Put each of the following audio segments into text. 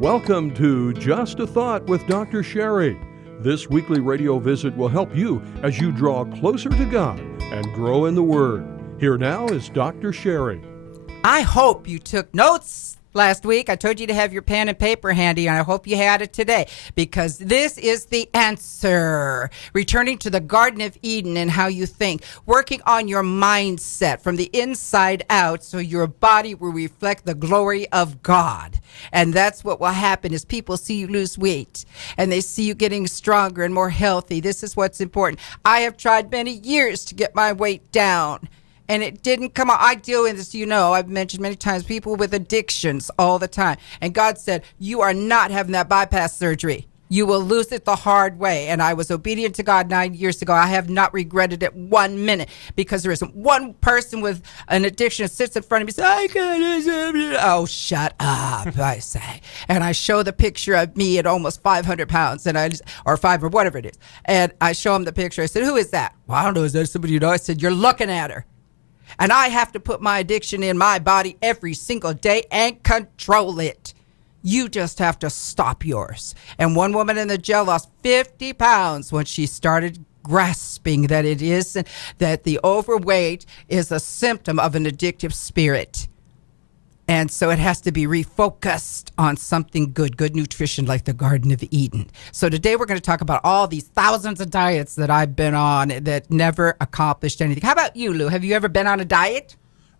Welcome to Just a Thought with Dr. Sherry. This weekly radio visit will help you as you draw closer to God and grow in the Word. Here now is Dr. Sherry. I hope you took notes last week. I told you to have your pen and paper handy, and I hope you had it today, because this is the answer. Returning to the Garden of Eden and how you think. Working on your mindset from the inside out so your body will reflect the glory of God. And that's what will happen is people see you lose weight and they see you getting stronger and more healthy. This is what's important. I have tried many years to get my weight down, and it didn't come out. I deal with this, I've mentioned many times, people with addictions all the time. And God said, you are not having that bypass surgery. You will lose it the hard way. And I was obedient to God 9 years ago. I have not regretted it 1 minute, because there isn't one person with an addiction that sits in front of me and says, oh, shut up, I say. And I show the picture of me at almost 500 pounds, or 5 or whatever it is. And I show him the picture. I said, who is that? Well, I don't know. Is that somebody you know? I said, you're looking at her. And I have to put my addiction in my body every single day and control it. You just have to stop yours. And one woman in the jail lost 50 pounds when she started grasping that that the overweight is a symptom of an addictive spirit. And so it has to be refocused on something good nutrition like the Garden of Eden. So today we're going to talk about all these thousands of diets that I've been on that never accomplished anything. How about you, Lou? Have you ever been on a diet?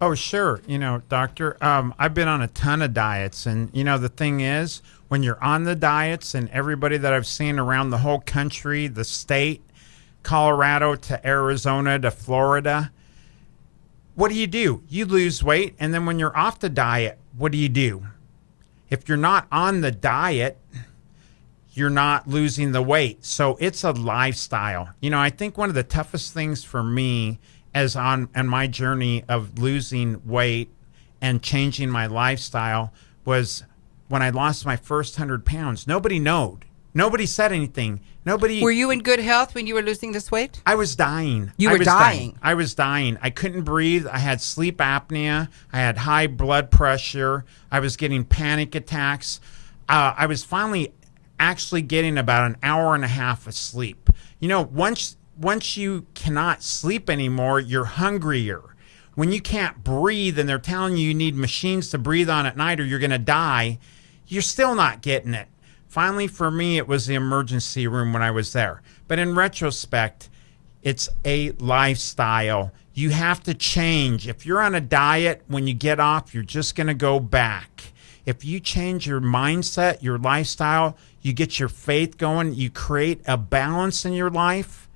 Oh, sure. Doctor, I've been on a ton of diets. And, the thing is, when you're on the diets, and everybody that I've seen around the whole country, the state, Colorado to Arizona to Florida, what do? You lose weight, and then when you're off the diet, what do? If you're not on the diet, you're not losing the weight. So it's a lifestyle. I think one of the toughest things for me as on my journey of losing weight and changing my lifestyle was when I lost my first 100 pounds. Nobody knowed. Nobody said anything. Were you in good health when you were losing this weight? I was dying. You were dying. I was dying. I couldn't breathe. I had sleep apnea. I had high blood pressure. I was getting panic attacks. I was finally actually getting about an hour and a half of sleep. Once you cannot sleep anymore, you're hungrier. When you can't breathe and they're telling you need machines to breathe on at night or you're going to die, you're still not getting it. Finally, for me, it was the emergency room when I was there. But in retrospect, it's a lifestyle. You have to change. If you're on a diet, when you get off, you're just going to go back. If you change your mindset, your lifestyle, you get your faith going, you create a balance in your life,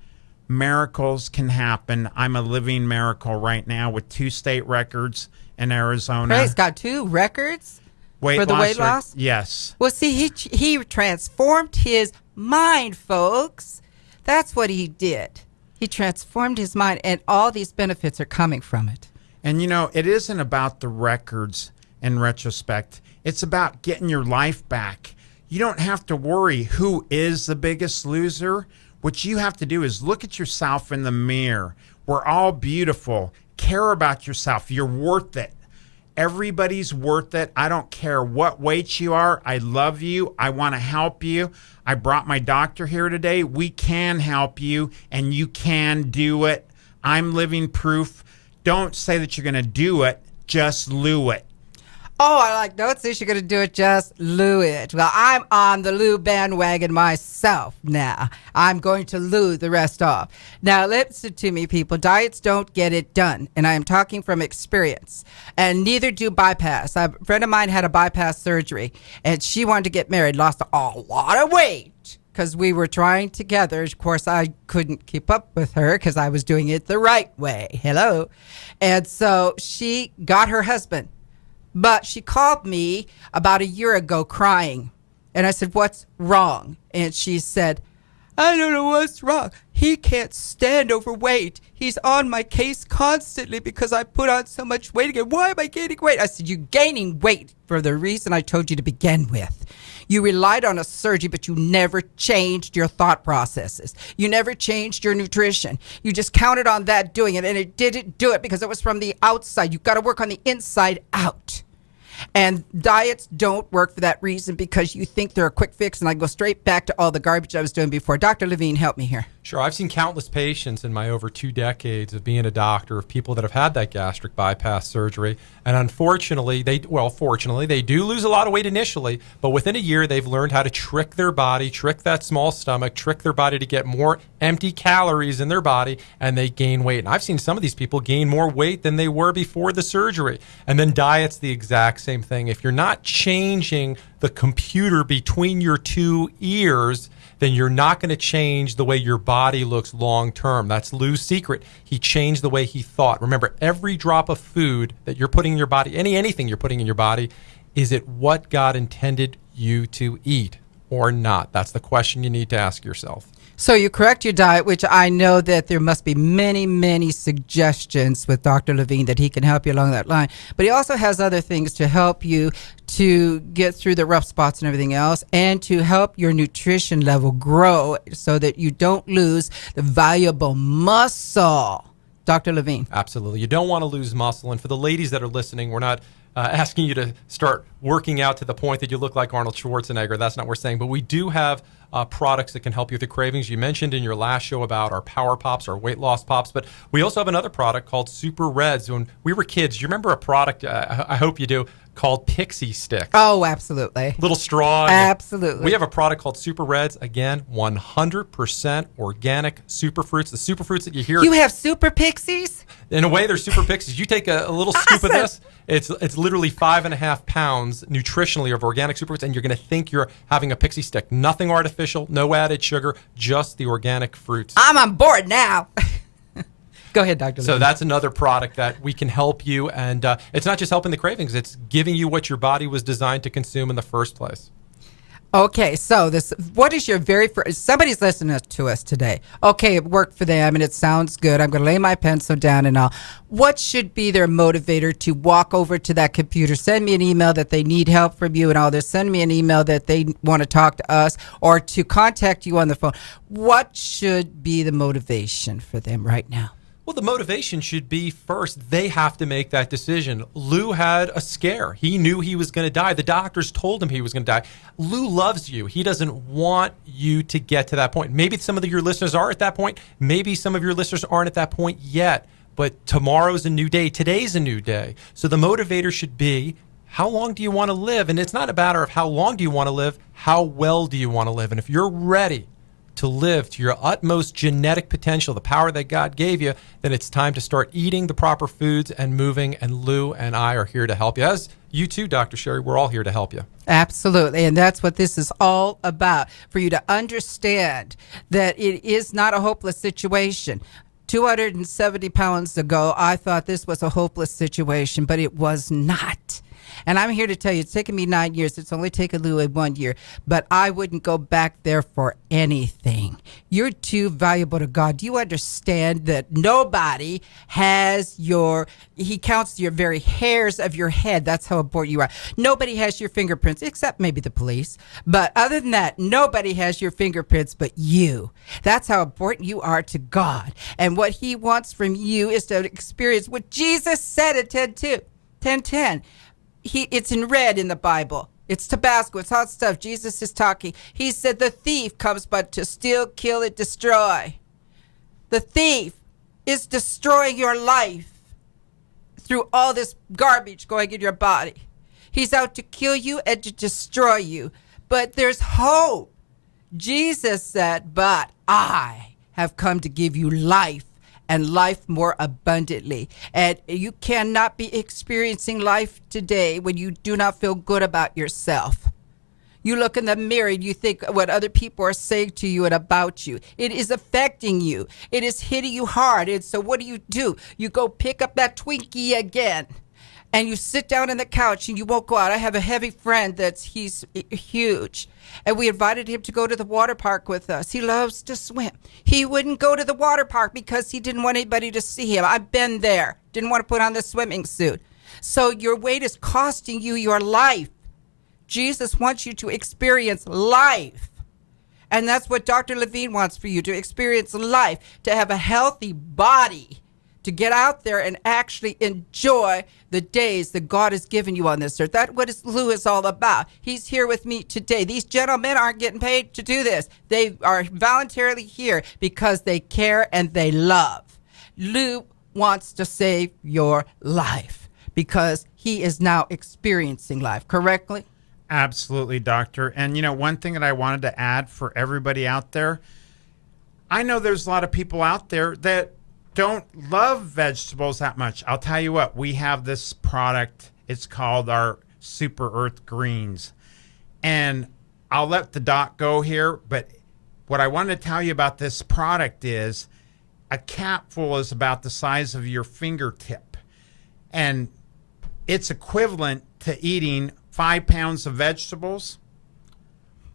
miracles can happen. I'm a living miracle right now with 2 state records in Arizona. Praise God, 2 records? Weight loss? Yes. Well, see, he transformed his mind, folks. That's what he did. He transformed his mind, and all these benefits are coming from it. And, it isn't about the records in retrospect. It's about getting your life back. You don't have to worry who is the biggest loser. What you have to do is look at yourself in the mirror. We're all beautiful. Care about yourself. You're worth it. Everybody's worth it. I don't care what weight you are. I love you. I want to help you. I brought my doctor here today. We can help you, and you can do it. I'm living proof. Don't say that you're going to do it. Just Lou it. Oh, I like, don't say you're going to do it, just Lou it. Well, I'm on the Lou bandwagon myself now. I'm going to Lou the rest off. Now, listen to me, people. Diets don't get it done, and I am talking from experience, and neither do bypass. A friend of mine had a bypass surgery, and she wanted to get married, lost a lot of weight because we were trying together. Of course, I couldn't keep up with her because I was doing it the right way. Hello. And so she got her husband. But she called me about a year ago crying. And I said, what's wrong? And she said, I don't know what's wrong. He can't stand overweight. He's on my case constantly because I put on so much weight again. Why am I gaining weight? I said, you're gaining weight for the reason I told you to begin with. You relied on a surgery, but you never changed your thought processes. You never changed your nutrition. You just counted on that doing it, and it didn't do it because it was from the outside. You've got to work on the inside out. And diets don't work for that reason because you think they're a quick fix, and I go straight back to all the garbage I was doing before. Dr. Levine, help me here. Sure. I've seen countless patients in my over 2 decades of being a doctor of people that have had that gastric bypass surgery. And unfortunately, fortunately, they do lose a lot of weight initially, but within a year, they've learned how to trick their body, trick that small stomach, trick their body to get more empty calories in their body, and they gain weight. And I've seen some of these people gain more weight than they were before the surgery. And then diet's the exact same thing. If you're not changing the computer between your 2 ears, then you're not going to change the way your body looks long term. That's Lou's secret. He changed the way he thought. Remember, every drop of food that you're putting in your body, anything you're putting in your body, is it what God intended you to eat or not? That's the question you need to ask yourself. So you correct your diet, which I know that there must be many, many suggestions with Dr. Levine that he can help you along that line. But he also has other things to help you to get through the rough spots and everything else, and to help your nutrition level grow so that you don't lose the valuable muscle. Dr. Levine. Absolutely. You don't want to lose muscle. And for the ladies that are listening, we're not asking you to start working out to the point that you look like Arnold Schwarzenegger. That's not what we're saying. But we do have products that can help you with the cravings. You mentioned in your last show about our Power Pops, our weight loss pops, but we also have another product called Super Reds. When we were kids, do you remember a product, I hope you do, called Pixie Stick? Oh, absolutely. Little straw. Absolutely. We have a product called Super Reds. Again, 100% organic superfruits. The superfruits that you hear. You have super pixies? In a way, they're super pixies. You take a little scoop of this. It's literally 5.5 pounds nutritionally of organic superfruits, and you're going to think you're having a pixie stick. Nothing artificial, no added sugar, just the organic fruits. I'm on board now. Go ahead, Dr. So Levine. that's another product that we can help you, and it's not just helping the cravings. It's giving you what your body was designed to consume in the first place. Okay, so what is your very first, somebody's listening to us today. Okay, it worked for them and it sounds good. I'm going to lay my pencil down and all. What should be their motivator to walk over to that computer, send me an email that they need help from you and all this, send me an email that they want to talk to us, or to contact you on the phone? What should be the motivation for them right now? Well, the motivation should be first, they have to make that decision. Lou had a scare. He knew he was going to die. The doctors told him he was going to die. Lou loves you. He doesn't want you to get to that point. Maybe some of your listeners are at that point. Maybe some of your listeners aren't at that point yet. But tomorrow's a new day. Today's a new day. So the motivator should be, how long do you want to live? And it's not a matter of how long do you want to live, how well do you want to live? And if you're ready to live to your utmost genetic potential, the power that God gave you, then it's time to start eating the proper foods and moving. And Lou and I are here to help you. As you too, Dr. Sherry, we're all here to help you. Absolutely. And that's what this is all about, for you to understand that it is not a hopeless situation. 270 pounds ago, I thought this was a hopeless situation, but it was not. And I'm here to tell you, it's taken me 9 years. It's only taken Lou 1 year. But I wouldn't go back there for anything. You're too valuable to God. Do you understand that nobody has he counts your very hairs of your head. That's how important you are. Nobody has your fingerprints, except maybe the police. But other than that, nobody has your fingerprints but you. That's how important you are to God. And what he wants from you is to experience what Jesus said at 10:10. It's in red in the Bible. It's Tabasco. It's hot stuff. Jesus is talking. He said the thief comes but to steal, kill, and destroy. The thief is destroying your life through all this garbage going in your body. He's out to kill you and to destroy you. But there's hope. Jesus said, but I have come to give you life, and life more abundantly. And you cannot be experiencing life today when you do not feel good about yourself. You look in the mirror and you think what other people are saying to you and about you. It is affecting you. It is hitting you hard. And so what do? You go pick up that Twinkie again. And you sit down on the couch and you won't go out. I have a heavy friend he's huge. And we invited him to go to the water park with us. He loves to swim. He wouldn't go to the water park because he didn't want anybody to see him. I've been there. Didn't want to put on the swimming suit. So your weight is costing you your life. Jesus wants you to experience life. And that's what Dr. Levine wants for you, to experience life, to have a healthy body, to get out there and actually enjoy the days that God has given you on this earth. That's what Lou is all about. He's here with me today. These gentlemen aren't getting paid to do this. They are voluntarily here because they care and they love. Lou wants to save your life because he is now experiencing life, correctly? Absolutely, doctor. And one thing that I wanted to add for everybody out there, I know there's a lot of people out there that don't love vegetables that much. I'll tell you what, we have this product. It's called our Super Earth Greens. And I'll let the doc go here, but what I wanted to tell you about this product is a capful is about the size of your fingertip. And it's equivalent to eating 5 pounds of vegetables.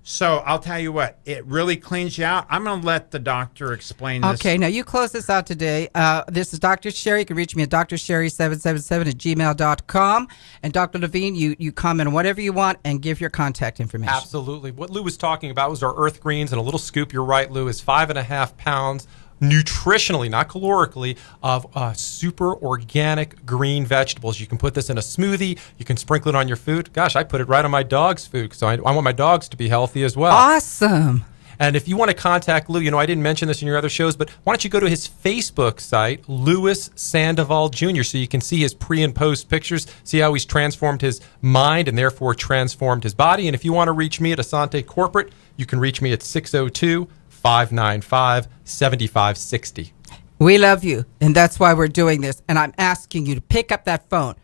So I'll tell you what, it really cleans you out. I'm going to let the doctor explain this. Okay, now you close this out today. This is Dr. Sherry. You can reach me at drsherry777 @gmail.com. And Dr. Levine, you comment on whatever you want and give your contact information. Absolutely. What Lou was talking about was our Earth Greens, and a little scoop, you're right, Lou, is 5.5 pounds nutritionally, not calorically, of super organic green vegetables. You can put this in a smoothie. You can sprinkle it on your food. Gosh, I put it right on my dog's food because I want my dogs to be healthy as well. Awesome. And if you want to contact Lou, I didn't mention this in your other shows, but why don't you go to his Facebook site, Louis Sandoval Jr., so you can see his pre and post pictures, see how he's transformed his mind and therefore transformed his body. And if you want to reach me at Asante Corporate, you can reach me at 602-595-7560. We love you, and that's why we're doing this. And I'm asking you to pick up that phone,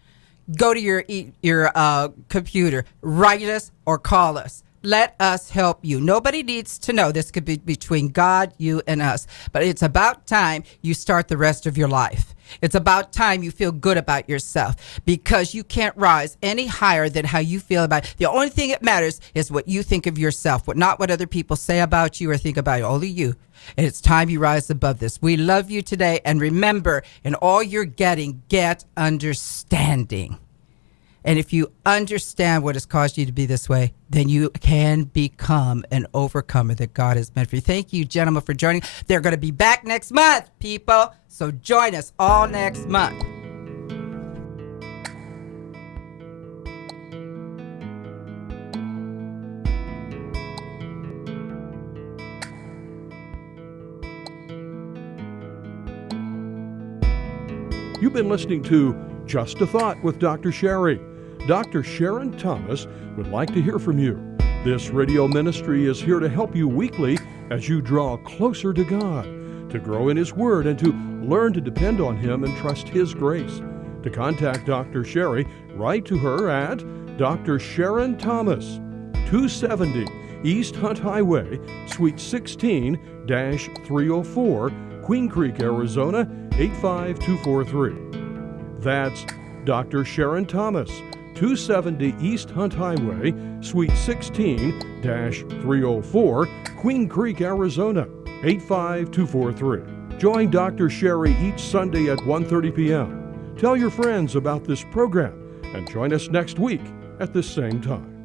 go to your computer, write us or call us. Let us help you. Nobody needs to know. This could be between God, you, and us. But it's about time you start the rest of your life. It's about time you feel good about yourself because you can't rise any higher than how you feel about it. The only thing that matters is what you think of yourself, not what other people say about you or think about you, only you. And it's time you rise above this. We love you today. And remember, in all you're getting, get understanding. And if you understand what has caused you to be this way, then you can become an overcomer that God has meant for you. Thank you, gentlemen, for joining. They're going to be back next month, people. So join us all next month. You've been listening to Just a Thought with Dr. Sherry. Dr. Sharon Thomas would like to hear from you. This radio ministry is here to help you weekly as you draw closer to God, to grow in His Word, and to learn to depend on Him and trust His grace. To contact Dr. Sherry, write to her at Dr. Sharon Thomas, 270 East Hunt Highway, Suite 16-304, Queen Creek, Arizona, 85243. That's Dr. Sharon Thomas, 270 East Hunt Highway, Suite 16-304, Queen Creek, Arizona, 85243. Join Dr. Sherry each Sunday at 1:30 p.m. Tell your friends about this program and join us next week at the same time.